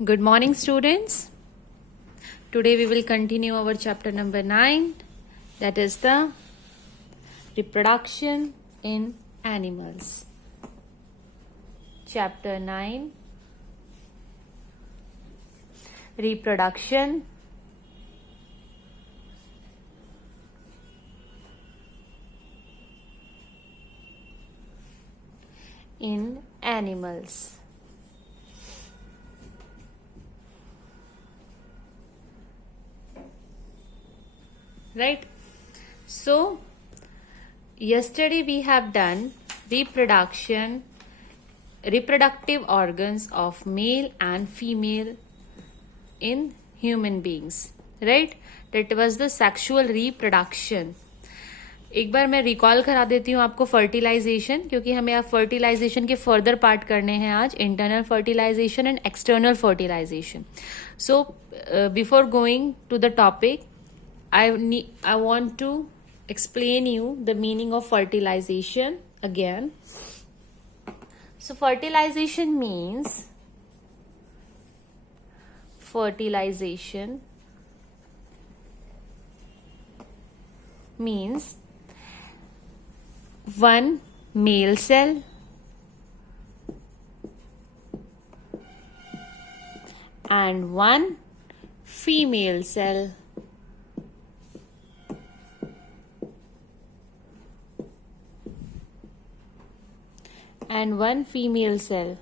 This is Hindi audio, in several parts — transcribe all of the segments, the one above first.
Good morning, students. Today we will continue our chapter number 9, that is the reproduction in animals. Chapter 9, reproduction in animals. Right? So, yesterday we have done reproductive organs of male and female in human beings. Right? That was the sexual reproduction. एक बार मैं रिकॉल करा देती हूँ आपको फर्टिलाइजेशन, क्योंकि हमें अब फर्टिलाइजेशन के फर्दर पार्ट करने हैं आज, internal fertilisation and external fertilisation. So before going to the topic, I want to explain you the meaning of fertilization again. So fertilization means one male cell and one female cell and one female cell,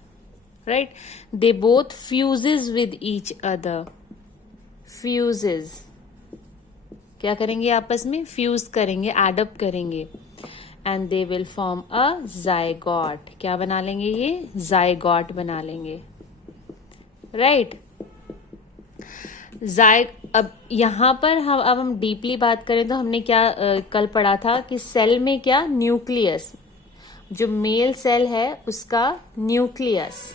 right? They both fuses with each other. Fuses. क्या करेंगे आपस में? फ्यूज करेंगे, एडअप करेंगे, and they will form a zygote. क्या बना लेंगे? ये जायगॉट बना लेंगे, राइट? अब यहां पर हम डीपली बात करें तो हमने क्या कल पढ़ा था कि सेल में क्या, न्यूक्लियस, जो मेल सेल है उसका न्यूक्लियस,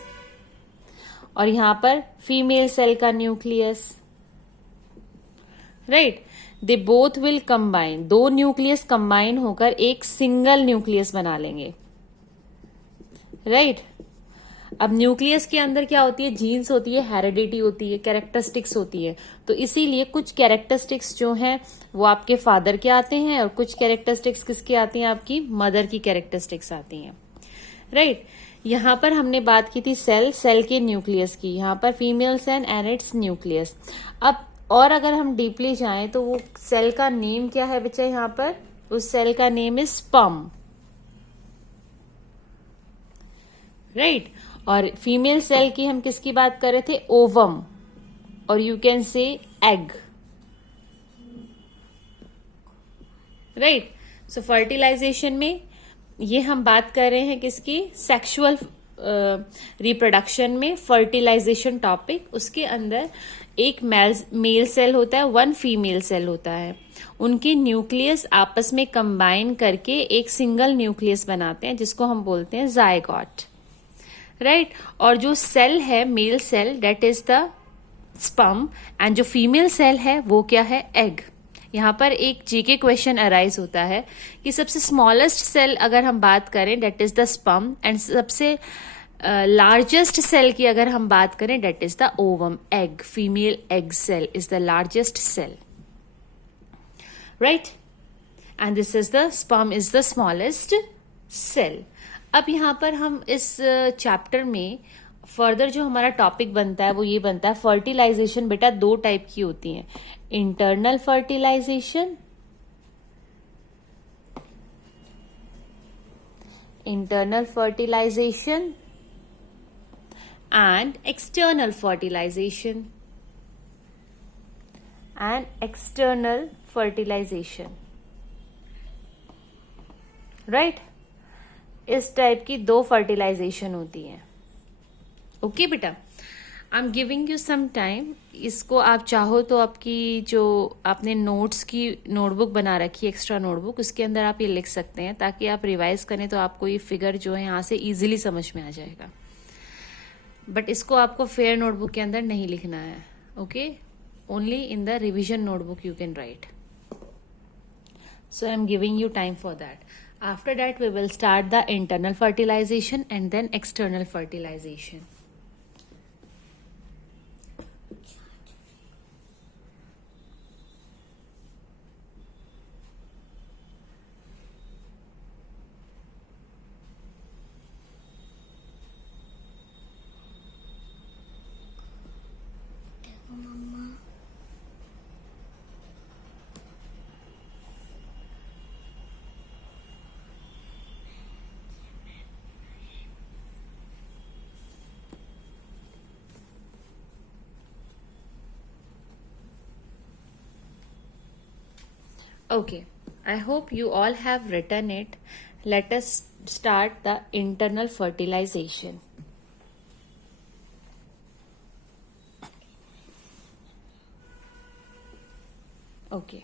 और यहां पर फीमेल सेल का nucleus, right? They both will combine, दो न्यूक्लियस कंबाइन होकर एक सिंगल न्यूक्लियस बना लेंगे, राइट? अब न्यूक्लियस के अंदर क्या होती है? जीन्स होती है, हेरिडिटी होती है, कैरेक्टरिस्टिक्स होती है. तो इसीलिए कुछ कैरेक्टरिस्टिक्स जो हैं वो आपके फादर के आते हैं और कुछ कैरेक्टरिस्टिक्स किसके आती हैं? आपकी मदर की कैरेक्टरिस्टिक्स आती हैं, राइट? यहां पर हमने बात की थी सेल के न्यूक्लियस की, यहां पर female cell and its nucleus. अब और अगर हम डीपली जाएं तो वो सेल का नेम क्या है बच्चा? यहां पर उस सेल का नेम इज स्पर्म, राइट? और फीमेल सेल की हम किसकी बात कर रहे थे? ओवम, और you can say egg, right? So fertilisation में ये हम बात कर रहे हैं किसकी? सेक्सुअल रिप्रोडक्शन में फर्टिलाइजेशन टॉपिक. उसके अंदर एक मेल सेल होता है, वन फीमेल सेल होता है. उनके न्यूक्लियस आपस में कंबाइन करके एक सिंगल न्यूक्लियस बनाते हैं, जिसको हम बोलते हैं जायगॉट, राइट? और जो सेल है male cell, that is the sperm, and जो फीमेल सेल है वो क्या है? एग. यहां पर एक जीके क्वेश्चन अराइज होता है कि सबसे स्मॉलेस्ट सेल अगर हम बात करें, that is the sperm, and सबसे लार्जेस्ट सेल की अगर हम बात करें, that is the ovum, egg. Female egg cell is the largest cell, right? And this is the sperm is the smallest cell. अब यहां पर हम इस चैप्टर में फर्दर जो हमारा टॉपिक बनता है वो ये बनता है, फर्टिलाइजेशन बेटा दो टाइप की होती है, internal fertilisation, and external fertilisation, right? इस टाइप की दो फर्टिलाइजेशन होती है. ओके बेटा, I am giving you some time. इसको आप चाहो तो आपकी जो आपने नोट्स की नोटबुक बना रखी है, एक्स्ट्रा नोटबुक, उसके अंदर आप ये लिख सकते हैं, ताकि आप रिवाइज करें तो आपको ये फिगर जो है यहाँ से इजीली समझ में आ जाएगा. बट इसको आपको फेयर नोटबुक के अंदर नहीं लिखना है, okay? Only in the revision notebook you can write. So I am giving you time for that. After that, we will start the internal fertilization and then external fertilization. Okay, I hope you all have written it. Let us start the internal fertilization. Okay,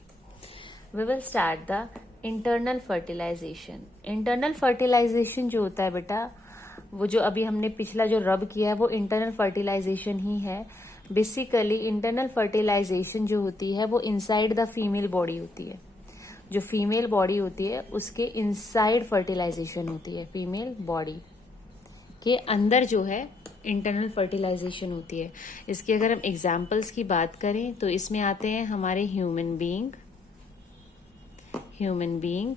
we will start the internal fertilization. Internal fertilization जो होता है बेटा, वो जो अभी हमने पिछला जो रब किया है वो इंटरनल फर्टिलाइजेशन ही है. बेसिकली इंटरनल फर्टिलाइजेशन जो होती है वो इनसाइड द फीमेल बॉडी होती है. जो फीमेल बॉडी होती है उसके इनसाइड फर्टिलाइजेशन होती है. फीमेल बॉडी के अंदर जो है इंटरनल फर्टिलाइजेशन होती है. इसके अगर हम एग्जाम्पल्स की बात करें तो इसमें आते हैं हमारे human being,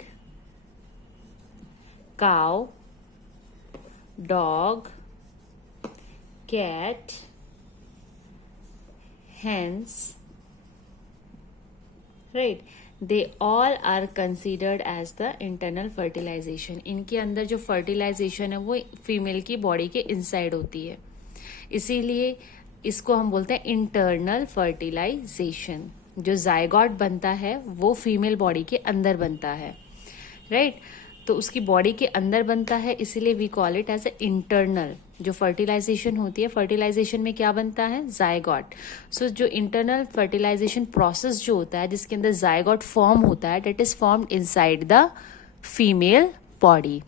cow, dog, cat, hens, right? They all are considered as the internal fertilization. इनके अंदर जो फर्टिलाइजेशन है वो फीमेल की बॉडी के इनसाइड होती है, इसीलिए इसको हम बोलते हैं इंटरनल फर्टिलाइजेशन. जो जायगॉट बनता है वो फीमेल बॉडी के अंदर बनता है, राइट? तो उसकी बॉडी के अंदर बनता है, इसीलिए we call it as a internal. जो फर्टिलाइजेशन होती है, फर्टिलाइजेशन में क्या बनता है? जायगॉट. सो जो इंटरनल फर्टिलाइजेशन प्रोसेस जो होता है जिसके अंदर जायगॉट फॉर्म होता है, that is formed inside the female body.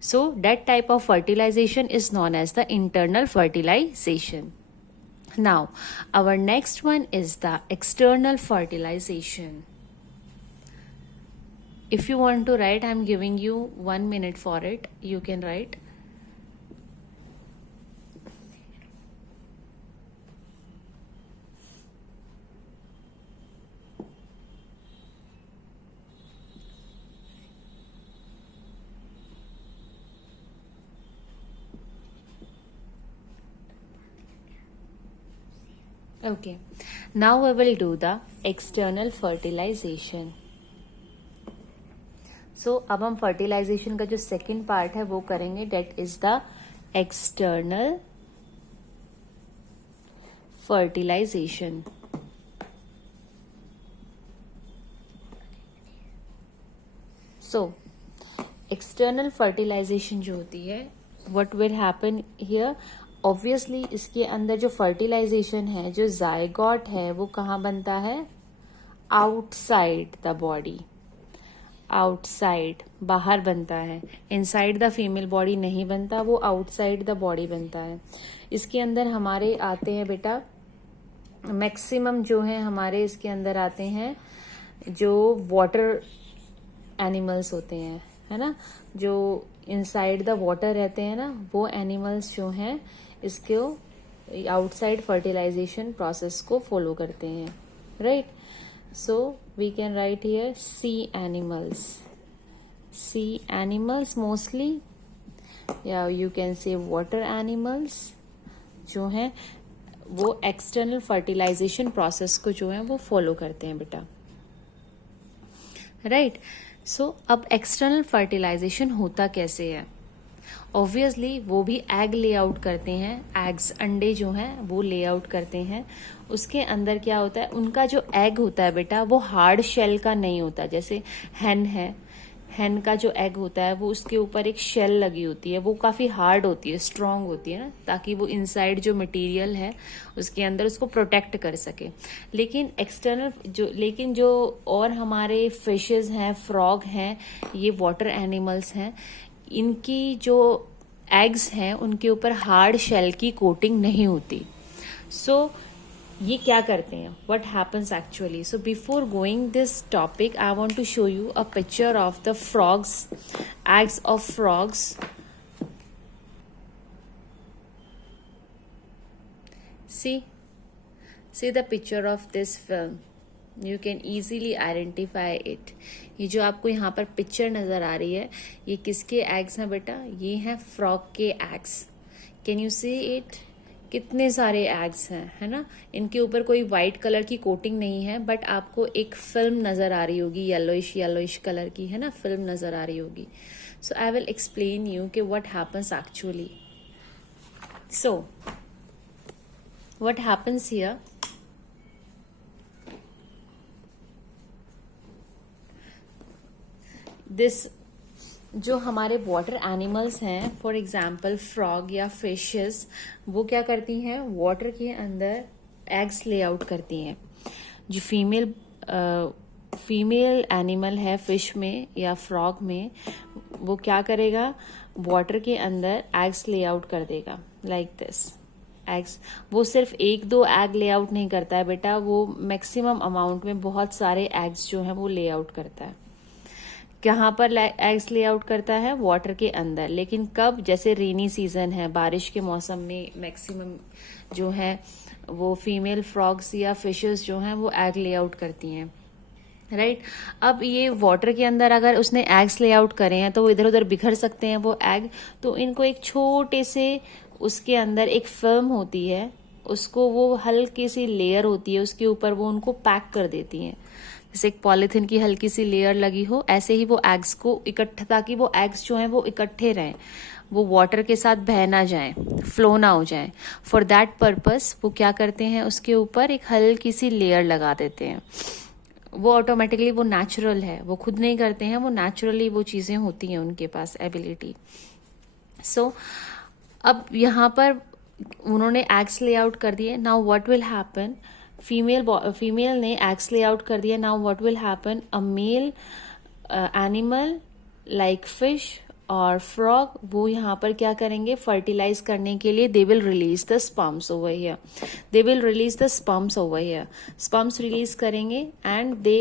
So that type of fertilisation is known as the internal fertilisation. Now, our next one is the external fertilization. If you want to write, I'm giving you 1 minute for it. You can write. Okay. Now we will do the external fertilization. So अब हम फर्टिलाइजेशन का जो सेकेंड पार्ट है वो करेंगे, that is the external fertilisation. So external fertilization जो होती है, what will happen here? Obviously इसके अंदर जो फर्टिलाइजेशन है, जो जायगॉट है, वो कहाँ बनता है? Outside the body. आउटसाइड, बाहर बनता है. इनसाइड द फीमेल बॉडी नहीं बनता, वो आउटसाइड द बॉडी बनता है. इसके अंदर हमारे आते हैं बेटा, मैक्सिमम जो है हमारे इसके अंदर आते हैं जो वाटर एनिमल्स होते हैं, है ना, जो इनसाइड द वाटर रहते हैं ना, वो एनिमल्स जो हैं इसको आउटसाइड फर्टिलाइजेशन प्रोसेस को फॉलो करते हैं, right? So we can write here see animals mostly, या you can say water animals जो हैं वो एक्सटर्नल फर्टिलाइजेशन प्रोसेस को जो है वो फॉलो करते हैं बेटा, राइट? सो अब एक्सटर्नल फर्टिलाइजेशन होता कैसे है? ऑब्वियसली वो भी एग ले आउट करते हैं. एग्स, अंडे जो हैं वो ले आउट करते हैं. उसके अंदर क्या होता है, उनका जो एग होता है बेटा वो हार्ड शेल का नहीं होता. जैसे हैन है, हैन का जो एग होता है वो उसके ऊपर एक शेल लगी होती है, वो काफी हार्ड होती है, स्ट्रांग होती है ना, ताकि वो इनसाइड जो मटेरियल है उसके अंदर उसको प्रोटेक्ट कर सके. लेकिन जो और हमारे फिशेस हैं, फ्रॉग हैं, ये वाटर एनिमल्स हैं, इनकी जो एग्स हैं उनके ऊपर हार्ड शेल की कोटिंग नहीं होती. सो ये क्या करते हैं, what happens actually? So before going this topic, I want to show you a picture of the frogs, eggs of frogs. See See the picture of this film. You can easily identify it. ये जो आपको यहाँ पर पिक्चर नजर आ रही है, ये किसके एग्स हैं बेटा? ये हैं फ्रॉग के eggs. Can you see it? कितने सारे एग्स हैं, है ना? इनके ऊपर कोई वाइट कलर की कोटिंग नहीं है, बट आपको एक फिल्म नजर आ रही होगी, येलोइश कलर की, है ना? फिल्म नजर आ रही होगी. सो आई विल एक्सप्लेन यू कि what happens actually. So what happens here, this जो हमारे वाटर एनिमल्स हैं, फॉर एग्जाम्पल फ्रॉग या फिशेस, वो क्या करती हैं? वाटर के अंदर एग्स ले आउट करती हैं. जो फीमेल एनिमल है फिश में या फ्रॉग में, वो क्या करेगा? वाटर के अंदर एग्स ले आउट कर देगा, लाइक दिस. एग्स, वो सिर्फ 1-2 एग ले आउट नहीं करता है बेटा, वो मैक्सिमम अमाउंट में बहुत सारे एग्स जो हैं वो ले आउट करता है. कहाँ पर एग्स ले आउट करता है? वाटर के अंदर. लेकिन कब? जैसे रेनी सीजन है, बारिश के मौसम में मैक्सिमम जो है वो फीमेल फ्रॉग्स या फिशेस जो हैं वो एग ले आउट करती हैं, राइट? अब ये वाटर के अंदर अगर उसने एग्स ले आउट करे हैं तो वो इधर उधर बिखर सकते हैं वो एग. तो इनको एक छोटे से, उसके अंदर एक फिल्म होती है, उसको वो हल्की सी लेयर होती है, उसके ऊपर वो उनको पैक कर देती हैं. जैसे एक पॉलिथीन की हल्की सी लेयर लगी हो, ऐसे ही वो एग्स को इकट्ठा, ताकि वो एग्स जो हैं वो इकट्ठे रहें, वो वाटर के साथ बह ना जाएं, फ्लो ना हो जाएं. फॉर दैट पर्पस वो क्या करते हैं? उसके ऊपर एक हल्की सी लेयर लगा देते हैं. वो ऑटोमेटिकली, वो नेचुरल है, वो खुद नहीं करते हैं, वो नेचुरली वो चीजें होती हैं उनके पास, एबिलिटी. सो अब यहाँ पर उन्होंने एग्स ले आउट कर दिए. Now what will happen? Female ने एग्स ले आउट कर दिया. Now what will happen? A male animal like fish और फ्रॉग, वो यहाँ पर क्या करेंगे? फर्टिलाइज करने के लिए they will release the sperms over here. They will release the sperms over here. Sperms release करेंगे and they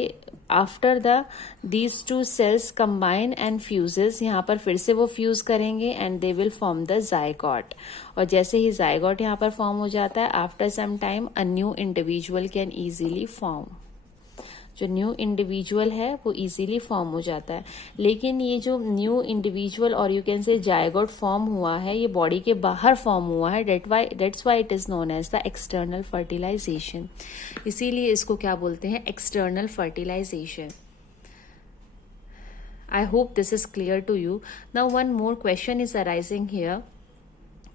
after these two cells combine and fuses, यहाँ पर फिर से वो फ्यूज करेंगे and they will form the zygote. और जैसे ही जायगॉट यहाँ पर फॉर्म हो जाता है, after some time a new individual can easily form. जो न्यू इंडिविजुअल है वो इजीली फॉर्म हो जाता है. लेकिन ये जो न्यू इंडिविजुअल और you can say zygote form हुआ है, ये बॉडी के बाहर फॉर्म हुआ है. That's why it is known as the external fertilization. इसीलिए इसको क्या बोलते हैं? External fertilization. I hope this is clear to you. Now one more question is arising here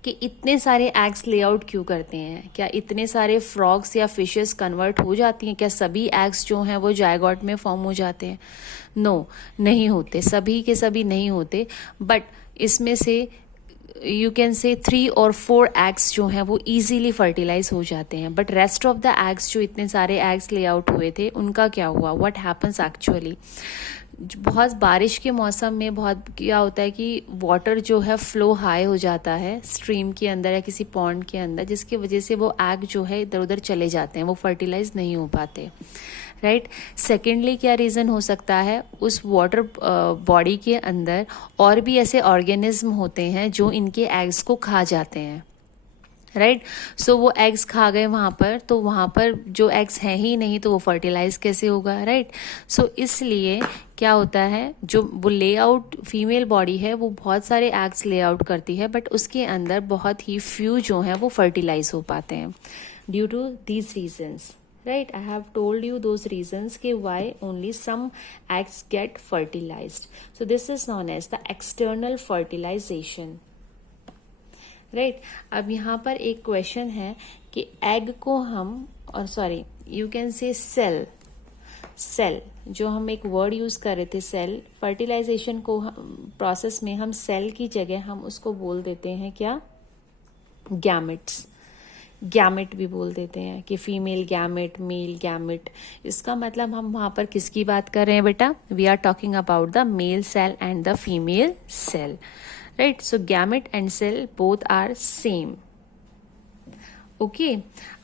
कि इतने सारे एग्स ले आउट क्यों करते हैं? क्या इतने सारे फ्रॉग्स या फिशेस कन्वर्ट हो जाती हैं? क्या सभी एग्स जो हैं वो जायगॉट में फॉर्म हो जाते हैं? नो, नहीं होते, सभी के सभी नहीं होते. बट इसमें से यू कैन से 3 और 4 एग्स जो हैं वो इजीली फर्टिलाइज हो जाते हैं. But rest of the eggs, जो इतने सारे एग्स ले आउट हुए थे, उनका क्या हुआ? What happens actually? बहुत बारिश के मौसम में बहुत क्या होता है कि वाटर जो है फ्लो हाई हो जाता है स्ट्रीम के अंदर या किसी पॉन्ड के अंदर, जिसकी वजह से वो एग जो है इधर उधर चले जाते हैं, वो फर्टिलाइज नहीं हो पाते, राइट? सेकेंडली क्या रीज़न हो सकता है? उस वाटर बॉडी के अंदर और भी ऐसे ऑर्गेनिज्म होते हैं जो इनके एग्स को खा जाते हैं, राइट? सो वो एग्स खा गए वहां पर, तो वहां पर जो एग्स हैं ही नहीं, तो वो फर्टिलाइज कैसे होगा, राइट? सो इसलिए क्या होता है, जो वो लेआउट फीमेल बॉडी है वो बहुत सारे एग्स लेआउट करती है, बट उसके अंदर बहुत ही फ्यू जो हैं वो फर्टिलाइज हो पाते हैं due to these reasons, right? I have told you those reasons के why only some eggs get fertilized. So this is known as the external fertilisation, right? अब यहाँ पर एक क्वेश्चन है कि एग को हम, और sorry you can say cell, जो हम एक वर्ड यूज कर रहे थे सेल, फर्टिलाइजेशन को प्रोसेस में हम सेल की जगह हम उसको बोल देते हैं क्या? गैमेट्स. गैमेट भी बोल देते हैं कि फीमेल गैमेट, मेल गैमेट. इसका मतलब हम वहां पर किसकी बात कर रहे हैं बेटा? We are talking about the male cell and the female cell, right? So gamete and cell both are same. Okay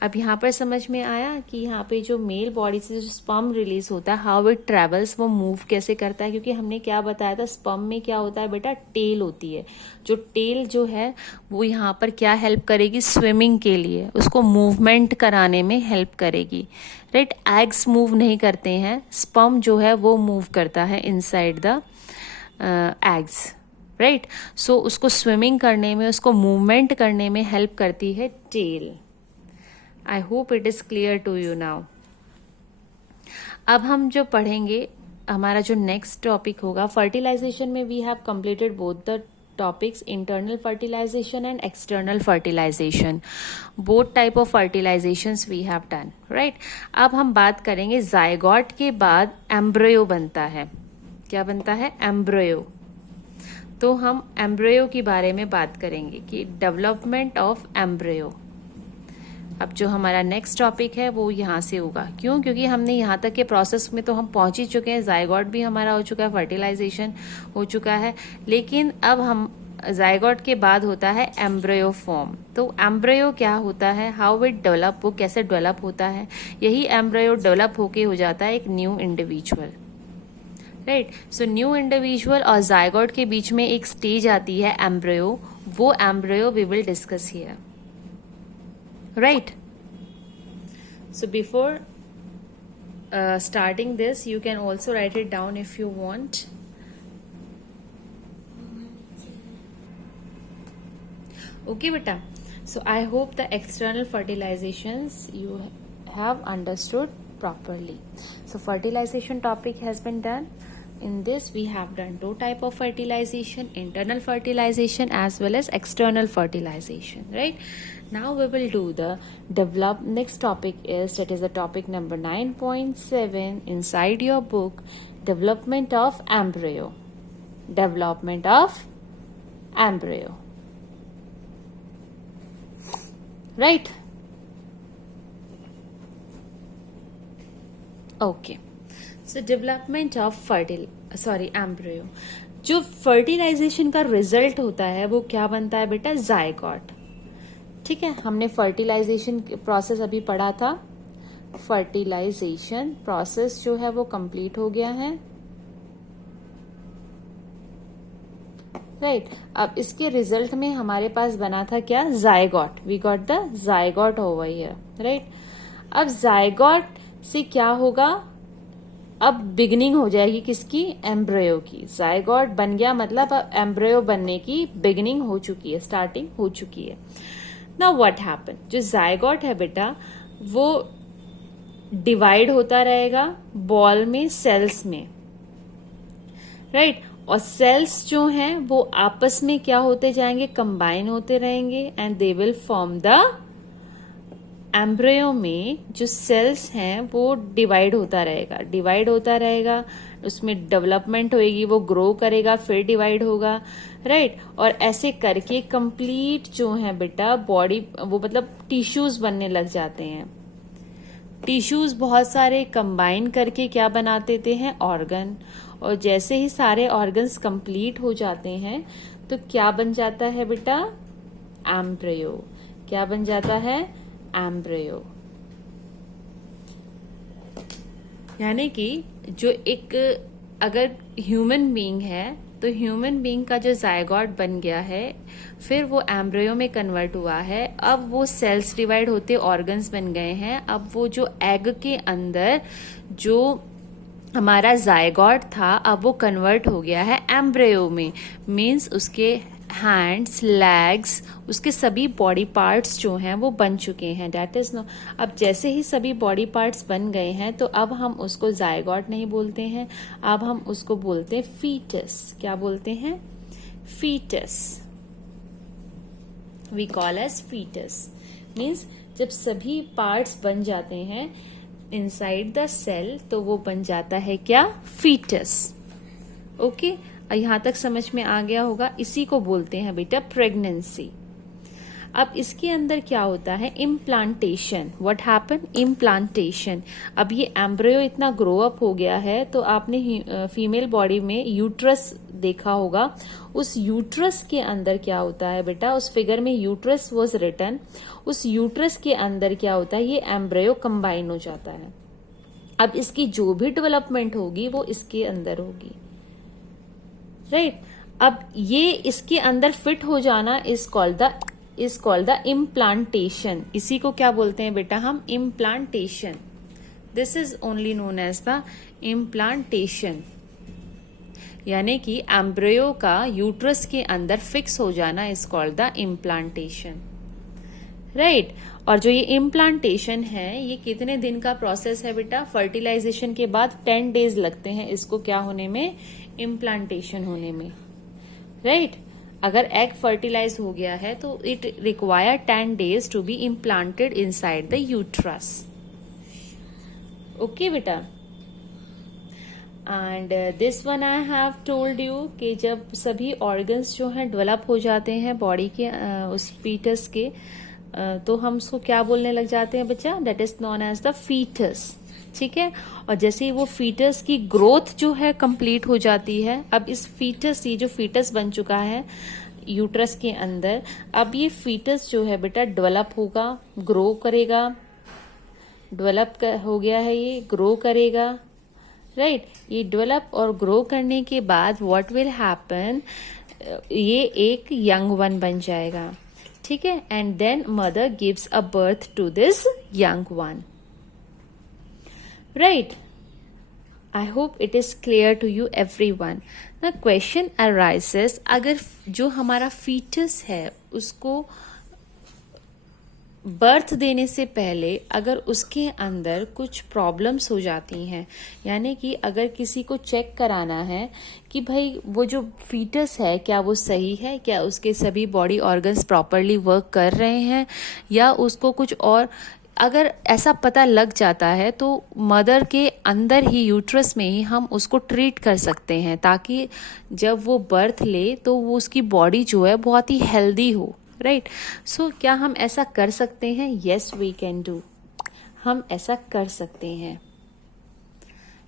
अब यहाँ पर समझ में आया कि यहाँ पे जो मेल बॉडी से जो स्पर्म रिलीज होता है, हाउ इट ट्रेवल्स, वो मूव कैसे करता है। क्योंकि हमने क्या बताया था, स्पर्म में क्या होता है बेटा, टेल होती है। जो टेल जो है वो यहाँ पर क्या हेल्प करेगी, स्विमिंग के लिए, उसको मूवमेंट कराने में हेल्प करेगी, राइट। एग्स मूव नहीं करते हैं, स्पर्म जो है वो मूव करता है इनसाइड द एग्स, राइट। सो उसको स्विमिंग करने में, उसको मूवमेंट करने में हेल्प करती है tail. I hope it is clear to you now. अब हम जो पढ़ेंगे, हमारा जो नेक्स्ट टॉपिक होगा, फर्टिलाइजेशन में we have completed both the topics, internal fertilisation and external fertilization, both type of fertilizations we have done, right. अब हम बात करेंगे जायगोट के बाद एम्ब्रियो बनता है। क्या बनता है, एम्ब्रियो। तो हम एम्ब्रियो के बारे में बात करेंगे कि डेवलपमेंट ऑफ एम्ब्रियो। अब जो हमारा नेक्स्ट टॉपिक है वो यहाँ से होगा। क्यों, क्योंकि हमने यहाँ तक के प्रोसेस में तो हम पहुंच ही चुके हैं, जायगोट भी हमारा हो चुका है, फर्टिलाइजेशन हो चुका है, लेकिन अब हम जायगोट के बाद होता है एम्ब्रियो फॉर्म। तो एम्ब्रियो क्या होता है, हाउ इट डेवलप, वो कैसे डेवलप होता है। यही एम्ब्रियो डेवलप होके हो जाता है एक new individual, right. So new individual और जायगोट के बीच में एक स्टेज आती है एम्ब्रियो, वो embryo we will discuss here, right. So before starting this, you can also write it down if you want. Okay beta, so I hope the external fertilizations you have understood properly. So fertilization topic has been done. In this we have done two type of fertilization, internal fertilization as well as external fertilization, right. Now we will do the next topic is, that is the topic number 9.7 inside your book, development of embryo. Development of embryo, right. Okay, so development of embryo. जो फर्टिलाइजेशन का रिजल्ट होता है वो क्या बनता है बेटा, जायगोट। ठीक है, हमने फर्टिलाइजेशन प्रोसेस अभी पढ़ा था। फर्टिलाइजेशन प्रोसेस जो है वो कंप्लीट हो गया है, राइट। अब इसके रिजल्ट में हमारे पास बना था क्या, zygote. We got the zygote over here, right. अब जायगोट से क्या होगा, अब बिगनिंग हो जाएगी किसकी, एम्ब्रियो की। जायगोट बन गया मतलब अब एम्ब्रियो बनने की बिगनिंग हो चुकी है, स्टार्टिंग हो चुकी है। नाउ व्हाट हैपन, जो जायगोट है बेटा वो डिवाइड होता रहेगा बॉल में, सेल्स में, राइट। और सेल्स जो हैं वो आपस में क्या होते जाएंगे, कंबाइन होते रहेंगे and they will form the embryo. में जो सेल्स हैं वो डिवाइड होता रहेगा, उसमें डेवलपमेंट होएगी, वो ग्रो करेगा, फिर डिवाइड होगा, राइट। और ऐसे करके कंप्लीट जो है बेटा बॉडी, वो मतलब टिश्यूज बनने लग जाते हैं। टिश्यूज बहुत सारे कंबाइन करके क्या बना देते हैं, ऑर्गन। और जैसे ही सारे ऑर्गन्स कंप्लीट हो जाते हैं तो क्या बन जाता है बेटा, एम्ब्रियो। क्या बन जाता है, एम्ब्रियो। यानी कि जो एक, अगर ह्यूमन बीइंग है तो ह्यूमन बीइंग का जो जायगोट बन गया है, फिर वो एम्ब्रियो में कन्वर्ट हुआ है, अब वो सेल्स डिवाइड होते ऑर्गन्स बन गए हैं। अब वो जो एग के अंदर जो हमारा जायगोट था, अब वो कन्वर्ट हो गया है एम्ब्रियो में। मीन्स उसके हैंड्स, लेग्स, उसके सभी बॉडी पार्ट्स जो हैं वो बन चुके हैं, दैट इज नो। अब जैसे ही सभी बॉडी पार्ट्स बन गए हैं तो अब हम उसको जायगोट नहीं बोलते हैं, अब हम उसको बोलते हैं फीटस। क्या बोलते हैं, foetus. We call as foetus. Means जब सभी पार्ट्स बन जाते हैं इनसाइड द सेल तो वो बन जाता है क्या, फीटस। ओके, यहां तक समझ में आ गया होगा। इसी को बोलते हैं बेटा प्रेगनेंसी। अब इसके अंदर क्या होता है, इम्प्लांटेशन। What happen, implantation. अब ये एम्ब्रियो इतना ग्रो अप हो गया है तो आपने फीमेल बॉडी में यूट्रस देखा होगा, उस यूट्रस के अंदर क्या होता है बेटा, उस फिगर में यूट्रस वाज रिटन, उस यूट्रस के अंदर क्या होता है, ये एम्ब्रियो कंबाइन हो जाता है। अब इसकी जो भी डेवलपमेंट होगी वो इसके अंदर होगी, राइट। अब ये इसके अंदर फिट हो जाना इज कॉल्ड द इम्प्लांटेशन। इसी को क्या बोलते हैं बेटा हम, implantation. This is only known as the implantation, यानी कि एम्ब्रियो का यूट्रस के अंदर फिक्स हो जाना is called the implantation, right. और जो ये इम्प्लांटेशन है ये कितने दिन का प्रोसेस है बेटा, फर्टिलाइजेशन के बाद 10 डेज लगते हैं इसको क्या होने में, इम्प्लांटेशन होने में, राइट। अगर एग फर्टिलाइज हो गया है तो it require 10 days to be implanted inside the uterus. Okay बेटा, and this one I have told you कि जब सभी ऑर्गन्स जो हैं डेवलप हो जाते हैं बॉडी के उस फीटस के, तो हम उसको क्या बोलने लग जाते हैं बच्चा, that is known as the foetus, ठीक है। और जैसे ही वो फीटस की ग्रोथ जो है कंप्लीट हो जाती है, अब इस फीटस, ये जो फीटस बन चुका है यूट्रस के अंदर, अब ये फीटस जो है बेटा डेवलप होगा, ग्रो करेगा, हो गया है ये, ग्रो करेगा, राइट। ये डेवलप और ग्रो करने के बाद व्हाट विल हैपन, ये एक यंग वन बन जाएगा, ठीक है। And then mother gives a birth to this young one, right? I hope it is clear to you everyone. The question arises, अगर जो हमारा फीटस है उसको बर्थ देने से पहले अगर उसके अंदर कुछ प्रॉब्लम्स हो जाती हैं, यानी कि अगर किसी को चेक कराना है कि भाई वो जो फीटस है क्या वो सही है, क्या उसके सभी बॉडी ऑर्गन्स प्रॉपरली वर्क कर रहे हैं, या उसको कुछ और, अगर ऐसा पता लग जाता है तो मदर के अंदर ही यूट्रस में ही हम उसको ट्रीट कर सकते हैं, ताकि जब वो बर्थ ले तो वो उसकी बॉडी जो है बहुत ही हेल्दी हो, राइट। सो क्या हम ऐसा कर सकते हैं? यस वी कैन डू, हम ऐसा कर सकते हैं,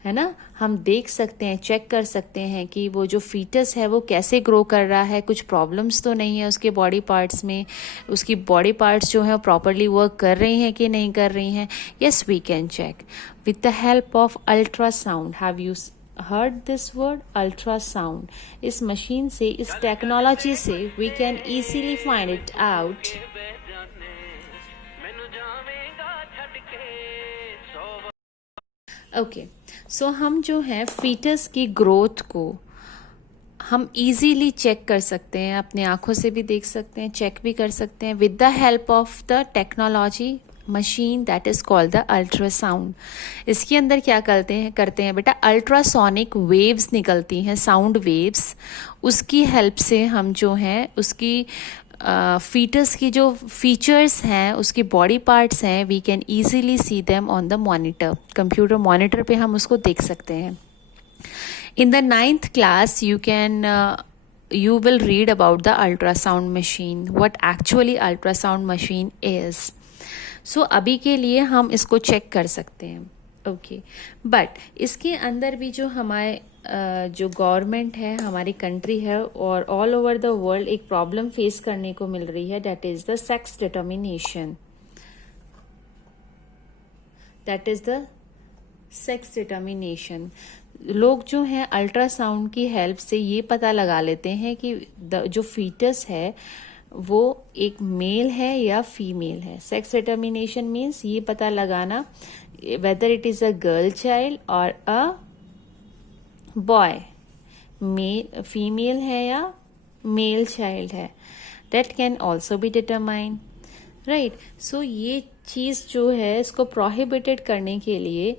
है ना। हम देख सकते हैं, चेक कर सकते हैं कि वो जो फीटस है वो कैसे ग्रो कर रहा है, कुछ प्रॉब्लम्स तो नहीं है उसके बॉडी पार्ट्स में, उसकी बॉडी पार्ट्स जो है प्रॉपरली वर्क कर रही हैं कि नहीं कर रही हैं। Yes we can check with the help of ultrasound. Have you heard this word, ultrasound? इस मशीन से, इस टेक्नोलॉजी से we can easily find it out. Okay, so हम जो है फीटस की ग्रोथ को हम इजीली चेक कर सकते हैं, अपने आंखों से भी देख सकते हैं, चेक भी कर सकते हैं with the help of the technology machine that is called the ultrasound. इसके अंदर क्या करते हैं बेटा, अल्ट्रासोनिक वेव्स निकलती हैं, साउंड वेव्स, उसकी हेल्प से हम जो हैं उसकी फीटस की जो फीचर्स हैं, उसकी बॉडी पार्ट्स हैं, we can easily see them on the monitor, computer monitor पे हम उसको देख सकते हैं। In the 9th class you will read about the ultrasound machine, what actually ultrasound machine is. So अभी के लिए हम इसको चेक कर सकते हैं, ओके। बट इसके अंदर भी जो हमारे जो गवर्नमेंट है, हमारी कंट्री है और ऑल ओवर द वर्ल्ड एक प्रॉब्लम फेस करने को मिल रही है, that is the sex determination. That is the sex determination. लोग जो हैं अल्ट्रासाउंड की हेल्प से ये पता लगा लेते हैं कि जो फीटस है वो एक मेल है या फीमेल है। सेक्स डिटर्मिनेशन मीन्स ये पता लगाना whether it is a girl child और अ बॉय, फीमेल है या मेल चाइल्ड है, that can also be determine, right. So ये चीज जो है इसको प्रोहिबिटेड करने के लिए,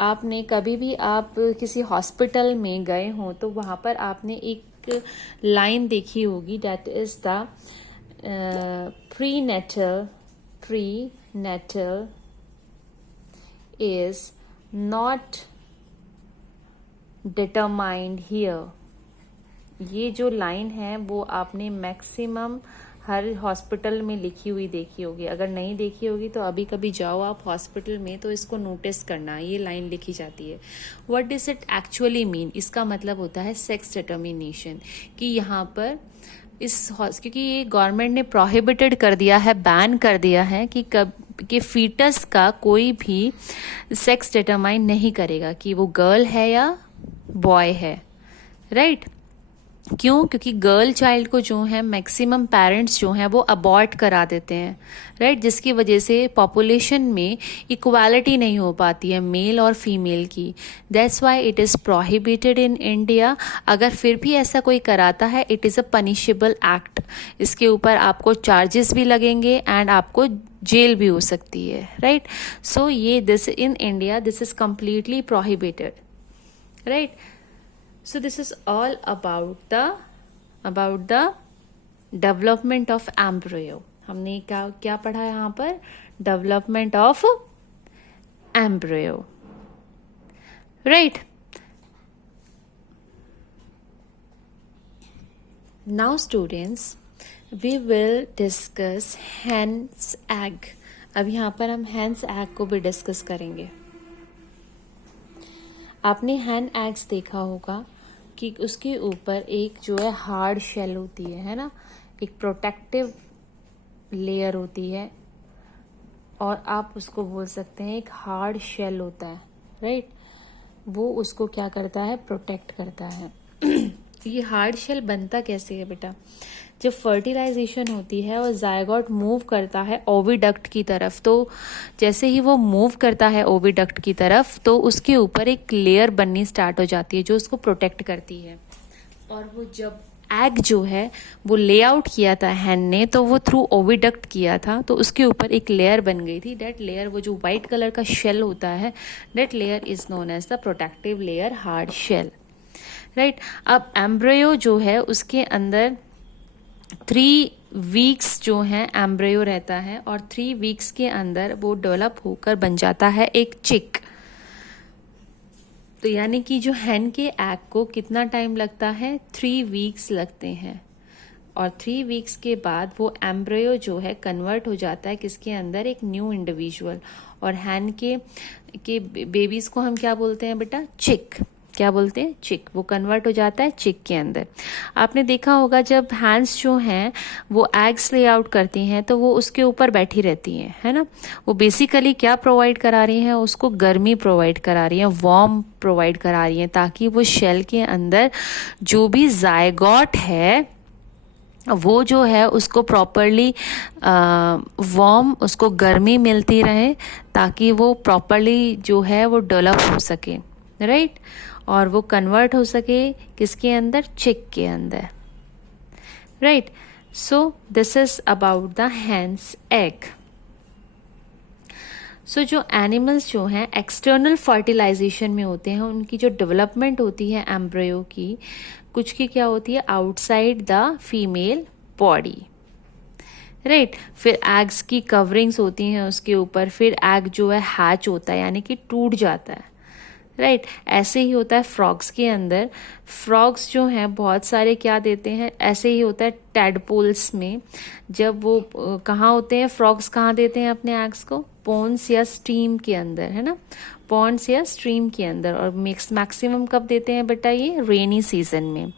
आपने कभी भी आप किसी हॉस्पिटल में गए हो तो वहां पर आपने एक लाइन देखी होगी, that is the prenatal is not determined here. ये जो लाइन है वो आपने मैक्सिमम हर हॉस्पिटल में लिखी हुई देखी होगी, अगर नहीं देखी होगी तो अभी कभी जाओ आप हॉस्पिटल में तो इसको नोटिस करना, ये लाइन लिखी जाती है। What does it actually mean? इसका मतलब होता है सेक्स डिटर्मिनेशन, कि यहाँ पर क्योंकि ये गवर्नमेंट ने प्रोहिबिटेड कर दिया है, बैन कर दिया है कि फीटस का कोई भी सेक्स डिटरमाइन नहीं करेगा कि वो गर्ल है या बॉय है, राइट? क्यों? क्योंकि गर्ल चाइल्ड को जो है मैक्सिमम पेरेंट्स जो हैं वो अबॉर्ट करा देते हैं, राइट? जिसकी वजह से पॉपुलेशन में इक्वालिटी नहीं हो पाती है मेल और फीमेल की। That's why it is prohibited in India. अगर फिर भी ऐसा कोई कराता है, it is a punishable act. इसके ऊपर आपको चार्जेस भी लगेंगे एंड आपको जेल भी हो सकती है, राइट? सो ये this in India this is completely prohibited, right? So this is all about the development of embryo. हमने क्या पढ़ा है यहाँ पर? Development of embryo, right? Now students, we will discuss hen's egg. अब यहाँ पर हम hen's egg को भी डिस्कस करेंगे। आपने हैन एग्स देखा होगा कि उसके ऊपर एक जो है हार्ड शेल होती है ना, एक प्रोटेक्टिव लेयर होती है, और आप उसको बोल सकते हैं एक हार्ड शेल होता है, राइट? वो उसको क्या करता है? प्रोटेक्ट करता है। ये हार्ड शेल बनता कैसे है बेटा? जब फर्टिलाइजेशन होती है और जायगोट मूव करता है ओविडक्ट की तरफ, तो जैसे ही वो मूव करता है ओविडक्ट की तरफ तो उसके ऊपर एक लेयर बननी स्टार्ट हो जाती है जो उसको प्रोटेक्ट करती है। और वो जब एग जो है वो ले आउट किया था हैन ने, तो वो थ्रू ओविडक्ट किया था, तो उसके ऊपर एक लेयर बन गई थी। दैट लेयर, वो जो वाइट कलर का शेल होता है, that layer is known as the protective layer, hard shell, right? अब एम्ब्रियो जो है उसके अंदर 3 वीक्स जो है एम्ब्रियो रहता है, और 3 वीक्स के अंदर वो डेवलप होकर बन जाता है एक चिक। तो यानी कि जो हैन के एग को कितना टाइम लगता है? 3 वीक्स लगते हैं, और 3 वीक्स के बाद वो एम्ब्रियो जो है कन्वर्ट हो जाता है किसके अंदर? एक न्यू इंडिविजुअल। और हैन के बेबीज को हम क्या बोलते हैं बेटा? चिक। क्या बोलते हैं? चिक। वो कन्वर्ट हो जाता है चिक के अंदर। आपने देखा होगा जब हैंस जो हैं वो एग्स ले आउट करती हैं तो वो उसके ऊपर बैठी रहती हैं, है ना? वो बेसिकली क्या प्रोवाइड करा रही हैं? उसको गर्मी प्रोवाइड करा रही हैं, वार्म प्रोवाइड करा रही हैं, ताकि वो शेल के अंदर जो भी जायगोट है वो जो है उसको प्रॉपरली वार्म, उसको गर्मी मिलती रहे, ताकि वो प्रॉपरली जो है वो डेवलप हो सके, राइट? और वो कन्वर्ट हो सके किसके अंदर? चिक के अंदर, right? So this is about the hen's egg. So जो एनिमल्स जो हैं एक्सटर्नल फर्टिलाइजेशन में होते हैं, उनकी जो डेवलपमेंट होती है एम्ब्रियो की, कुछ की क्या होती है? Outside the female body, right? फिर एग्स की कवरिंग्स होती हैं उसके ऊपर, फिर एग जो है हैच होता है, यानी कि टूट जाता है, राइट? ऐसे ही होता है फ्रॉग्स के अंदर। फ्रॉग्स जो हैं बहुत सारे क्या देते हैं, ऐसे ही होता है टैडपोल्स में। जब वो कहाँ होते हैं फ्रॉग्स, कहाँ देते हैं अपने एग्स को? पॉन्ड्स या स्ट्रीम के अंदर, है ना? पॉन्ड्स या स्ट्रीम के अंदर। और मैक्सिमम कब देते हैं बेटा? ये रेनी सीजन में।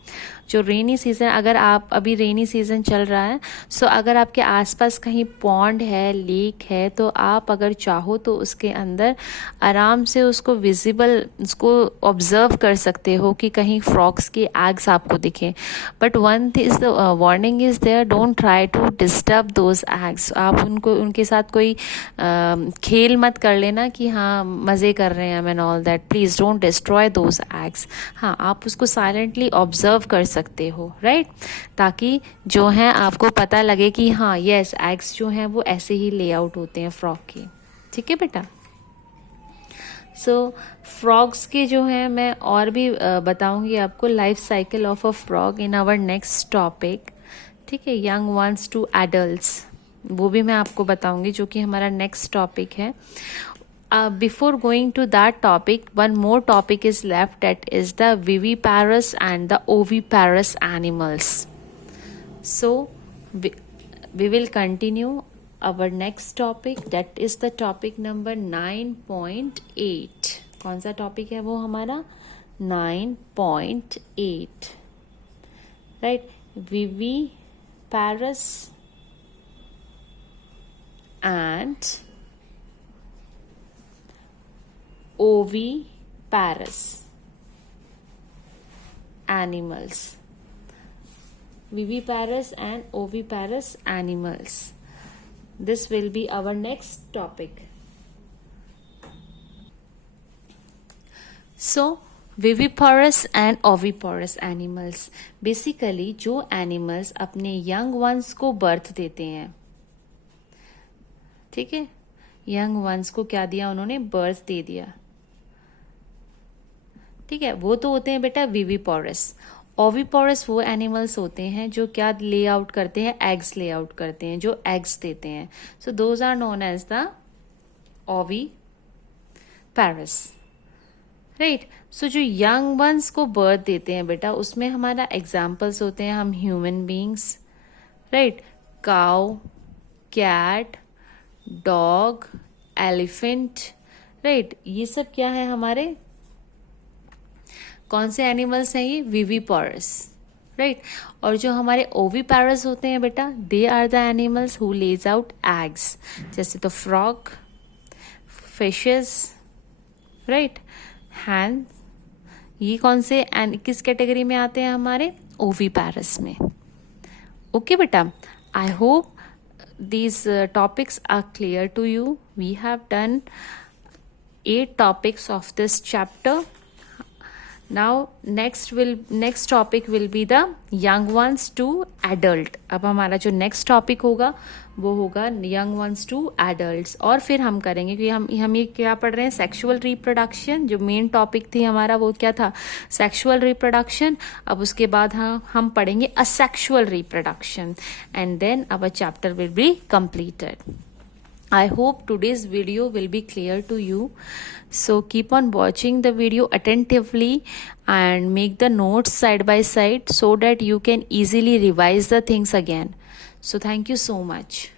जो रेनी सीजन, अगर आप अभी रेनी सीजन चल रहा है, सो अगर आपके आसपास कहीं पॉन्ड है, लेक है, तो आप अगर चाहो तो उसके अंदर आराम से उसको विजिबल, उसको ऑब्जर्व कर सकते हो कि कहीं फ्रॉग्स के एग्स आपको दिखें। But one is the warning is there, don't try to disturb those eggs. आप उनके साथ कोई खेल मत कर लेना कि हाँ मज़े कर रहे हैं and all that. Please don't destroy those eggs. हाँ, आप उसको साइलेंटली ऑब्जर्व कर सकते हो, राइट? ताकि जो है आपको पता लगे कि हाँ यस, एग्स जो हैं वो ऐसे ही लेआउट होते हैं फ्रॉग के। ठीक है बेटा? सो फ्रॉग्स के जो हैं मैं और भी बताऊंगी आपको life cycle of a frog in our next topic. ठीक है? यंग वंस टू एडल्ट्स, वो भी मैं आपको बताऊंगी, जो कि हमारा नेक्स्ट टॉपिक है। Before going to that topic, one more topic is left, that is the viviparous and the oviparous animals. So we will continue our next topic, that is the topic number 9.8. कौन सा टॉपिक है वो हमारा? 9.8, right? Viviparous and oviparous animals. Viviparous and oviparous animals. This will be our next topic. So, viviparous and oviparous animals. Basically, जो animals अपने young ones को birth देते हैं, ठीक है, young ones को क्या दिया उन्होंने? birth दे दिया, ठीक है, वो तो होते हैं बेटा viviparous. ओविपोरस वो एनिमल्स होते हैं जो क्या ले आउट करते हैं? एग्स ले आउट करते हैं, जो एग्स देते हैं. So those are known as the oviparous, right. So जो यंग वंस को बर्थ देते हैं बेटा, उसमें हमारा एग्जाम्पल्स होते हैं हम human beings, right, cow, cat, dog, elephant, right. ये सब क्या है हमारे? कौन से एनिमल्स हैं ये? Viviparous, right. और जो हमारे ओविपैरस होते हैं बेटा, they are the animals who lays out eggs, जैसे तो फ्रॉग, फिशेस, राइट, हैन. ये कौन से किस कैटेगरी में आते हैं? हमारे ओविपैरस में. ओके बेटा, I hope these topics are clear to you. We have done 8 topics of this chapter. Now next topic will be the young ones to adult. अब हमारा जो next topic होगा वो होगा young ones to adults. और फिर हम करेंगे कि हम ये क्या पढ़ रहे हैं? Sexual reproduction. जो मेन टॉपिक थी हमारा वो क्या था? Sexual reproduction. अब उसके बाद हम पढ़ेंगे asexual reproduction and then our chapter will be completed. I hope today's video will be clear to you. So keep on watching the video attentively and make the notes side by side so that you can easily revise the things again. So thank you so much.